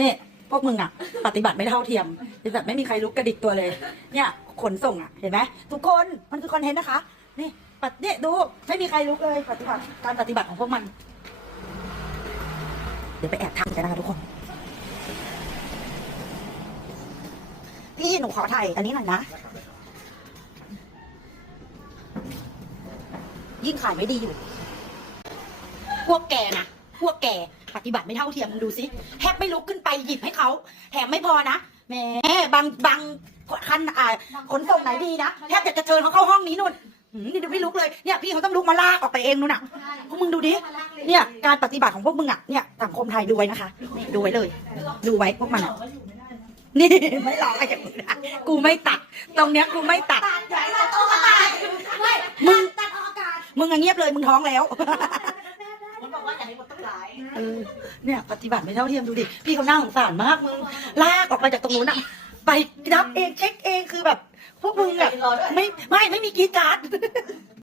นี่พวกมึงอะปฏิบัติไม่เท่าเทียมแบบไม่มีใครลุกกระดิกตัวเลย เนี่ยขนส่งอะเห็นไหมทุกคนมันคือคอนเทนต์นะคะ นี่ปัดเนี่ยดูไม่มีใครลุกเลยปฏิบัติการปฏิบัติของพวกมัน เดี๋ยวไปแอบทำกันนะคะทุกคน พี่หนูขอถ่ายอันนี้หน่อยนะ ยิ่งขายไม่ดีอยู่ พวกแกนะพวกแก ปฏิบัติไม่เท่าเทียมมึงดูสิแทบไม่ลุกขึ้นไปหยิบให้เขาแถมไม่พอนะแหมบางบางคันอ่าขนส่งไหนดีนะแทบจะจะเชิญเขาเข้าห้องนี้นู่นหืมนี่ดูไม่ลุกเลยเนี่ยพี่เขาต้องลุกมาลากออกไปเองนู่นน่ะพวกมึงดูดิเนี่ยการปฏิบัติของพวกมึงอะเนี่ยสังคมไทยดูไว้นะคะนี่ดูไว้เลย ดูไว้พวกมันอะนี่ไม่หลอกอะไรอย่างนี้นะกูไม่ตัด ตรงเนี้ยกูไม่ตัด มึงมึงอะเงียบเลยมึงท้องแล้ว มันบอกว่าอย่าให้หมดต้องหลายเออเนี่ยปฏิบัติไม่เท่าเทียมดูดิ พี่เขาน่าสงสารมากมึง ลากออกไปจากตรงนู้นอะไปนับเองเช็คเองคือแบบ พวกมึงอะไม่ไม่ไม่มีกรีดการ์ด